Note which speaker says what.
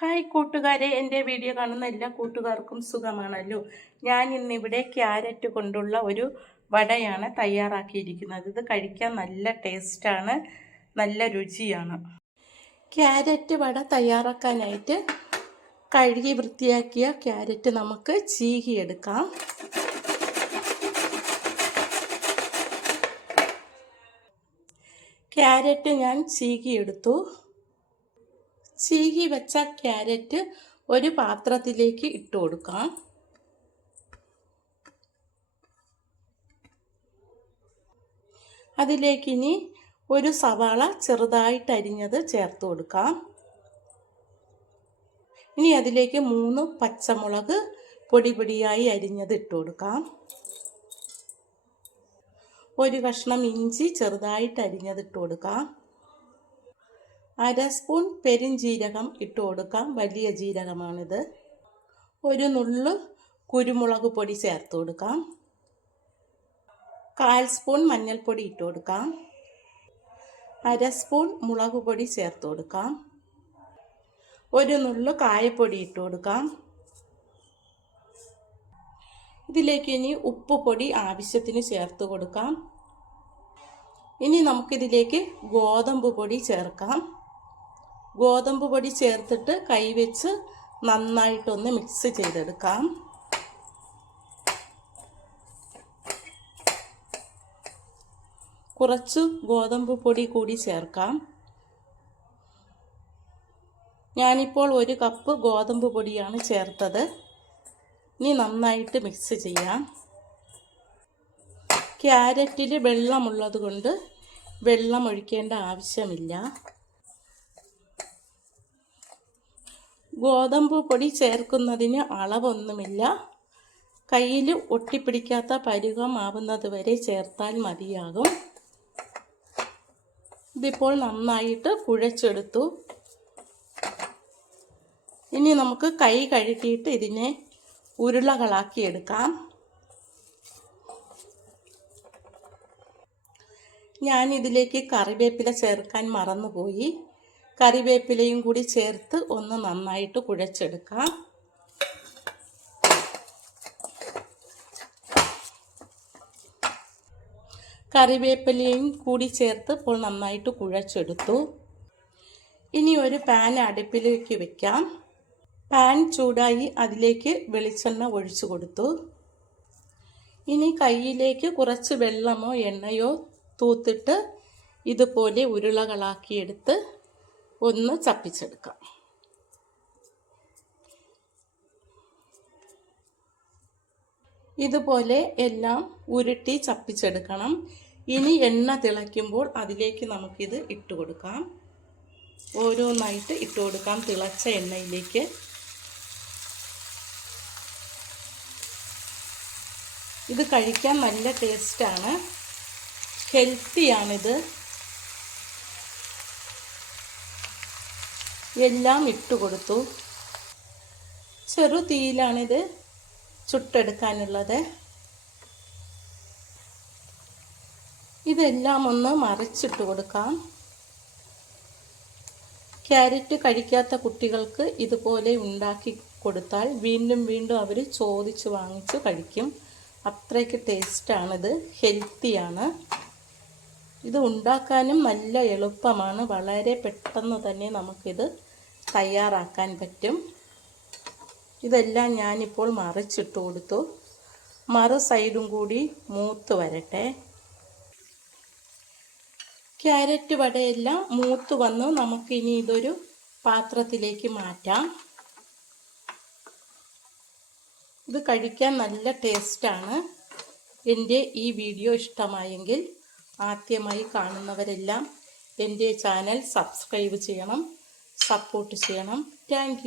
Speaker 1: Hi കൂട്ടുകാരെ എന്റെ video കാണുന്ന എല്ലാ കൂട്ടുകാർക്കും സുഖമാണല്ലോ? ഞാൻ ഇന്നിവിടെ ക്യാരറ്റ് കൊണ്ടുള്ള ഒരു വടയാണ് തയ്യാറാക്കിയിരിക്കുന്നത്. ഇത് കഴിക്കാൻ നല്ല ടേസ്റ്റാണ് നല്ല രുചിയാണ്. ക്യാരറ്റ് വട തയ്യാറാക്കാനായിട്ട് കഴുകി വൃത്തിയാക്കിയ ക്യാരറ്റ് നമുക്ക് ചീകിയെടുക്കാം. ക്യാരറ്റ് ഞാൻ ചീകിയെടുത്തു. ചീകി വെച്ച ക്യാരറ്റ് ഒരു പാത്രത്തിലേക്ക് ഇട്ട് കൊടുക്കാം. അതിലേക്ക് ഇനി ഒരു സവാള ചെറുതായിട്ട് അരിഞ്ഞത് ചേർത്ത് കൊടുക്കാം. ഇനി അതിലേക്ക് മൂന്ന് പച്ചമുളക് പൊടി പൊടിയായി അരിഞ്ഞത് ഇട്ട് കൊടുക്കാം. ഒരു കഷ്ണം ഇഞ്ചി ചെറുതായിട്ട് അരിഞ്ഞത് ഇട്ട് കൊടുക്കാം. അര സ്പൂൺ പെരിഞ്ജീരകം ഇട്ട് കൊടുക്കാം. വലിയ ജീരകമാണിത്. ഒരു നുള്ളു കുരുമുളക് പൊടി ചേർത്ത് കൊടുക്കാം. കാൽ സ്പൂൺ മഞ്ഞൾപ്പൊടി ഇട്ട് കൊടുക്കാം. അര സ്പൂൺ മുളക് പൊടി ചേർത്ത് കൊടുക്കാം. ഒരു നുള്ളു കായപ്പൊടി ഇട്ട് കൊടുക്കാം. ഇതിലേക്ക് ഇനി ഉപ്പ് പൊടി ആവശ്യത്തിന് ചേർത്ത് കൊടുക്കാം. ഇനി നമുക്കിതിലേക്ക് ഗോതമ്പ് പൊടി ചേർക്കാം. ഗോതമ്പ് പൊടി ചേർത്തിട്ട് കൈവച്ച് നന്നായിട്ടൊന്ന് മിക്സ് ചെയ്തെടുക്കാം. കുറച്ച് ഗോതമ്പ് പൊടി കൂടി ചേർക്കാം. ഞാനിപ്പോൾ ഒരു കപ്പ് ഗോതമ്പ് പൊടിയാണ് ചേർത്തത്. ഇനി നന്നായിട്ട് മിക്സ് ചെയ്യാം. ക്യാരറ്റിൽ വെള്ളമുള്ളത് കൊണ്ട് വെള്ളം ഒഴിക്കേണ്ട ആവശ്യമില്ല. ഗോതമ്പ് പൊടി ചേർക്കുന്നതിന് അളവൊന്നുമില്ല. കയ്യിൽ ഒട്ടിപ്പിടിക്കാത്ത പരുവമാവുന്നത് വരെ ചേർത്താൽ മതിയാകും. ഇതിപ്പോൾ നന്നായിട്ട് കുഴച്ചെടുത്തു. ഇനി നമുക്ക് കൈ കഴുകിയിട്ട് ഇതിനെ ഉരുളകളാക്കി എടുക്കാം. ഞാൻ ഇതിലേക്ക് കറിവേപ്പില ചേർക്കാൻ മറന്നുപോയി. കറിവേപ്പിലയും കൂടി ചേർത്ത് ഒന്ന് നന്നായിട്ട് കുഴച്ചെടുക്കാം. കറിവേപ്പിലയും കൂടി ചേർത്ത് ഇപ്പോൾ നന്നായിട്ട് കുഴച്ചെടുത്തു. ഇനി ഒരു പാൻ അടുപ്പിലേക്ക് വെക്കാം. പാൻ ചൂടായി അതിലേക്ക് വെളിച്ചെണ്ണ ഒഴിച്ചു കൊടുത്തു. ഇനി കയ്യിലേക്ക് കുറച്ച് വെള്ളമോ എണ്ണയോ തൂത്തിട്ട് ഇതുപോലെ ഉരുളകളാക്കിയെടുത്ത് ഒന്ന് ചപ്പിച്ചെടുക്കാം. ഇതുപോലെ എല്ലാം ഉരുട്ടി ചപ്പിച്ചെടുക്കണം. ഇനി എണ്ണ തിളയ്ക്കുമ്പോൾ അതിലേക്ക് നമുക്കിത് ഇട്ട് കൊടുക്കാം. ഓരോന്നായിട്ട് ഇട്ട് കൊടുക്കാം തിളച്ച എണ്ണയിലേക്ക്. ഇത് കഴിക്കാൻ നല്ല ടേസ്റ്റാണ് ഹെൽത്തിയാണിത് എല്ലാം ഇട്ട് കൊടുത്തു. ചെറു തീയിലാണിത് ചുട്ടെടുക്കാനുള്ളത്. ഇതെല്ലാം ഒന്ന് മറിച്ചിട്ട് കൊടുക്കാം. ക്യാരറ്റ് കഴിക്കാത്ത കുട്ടികൾക്ക് ഇതുപോലെ ഉണ്ടാക്കി കൊടുത്താൽ വീണ്ടും വീണ്ടും അവർ ചോദിച്ച് വാങ്ങിച്ച് കഴിക്കും. അത്രയ്ക്ക് ടേസ്റ്റാണിത്. ഹെൽത്തിയാണ്. ഇത് ഉണ്ടാക്കാനും നല്ല എളുപ്പമാണ്. വളരെ പെട്ടെന്ന് തന്നെ നമുക്കിത് തയ്യാറാക്കാൻ പറ്റും. ഇതെല്ലാം ഞാനിപ്പോൾ മറിച്ചിട്ട് കൊടുത്തു. മറു സൈഡും കൂടി മൂത്ത് വരട്ടെ. ക്യാരറ്റ് വടയെല്ലാം മൂത്ത് വന്നു. നമുക്കിനി ഇതൊരു പാത്രത്തിലേക്ക് മാറ്റാം. ഇത് കഴിക്കാൻ നല്ല ടേസ്റ്റാണ്. എന്റെ ഈ വീഡിയോ ഇഷ്ടമായെങ്കിൽ ആദ്യമായി കാണുന്നവരെല്ലാം എന്റെ ചാനൽ സബ്സ്ക്രൈബ് ചെയ്യണം. സപ്പോർട്ട് ചെയ്യണം. താങ്ക്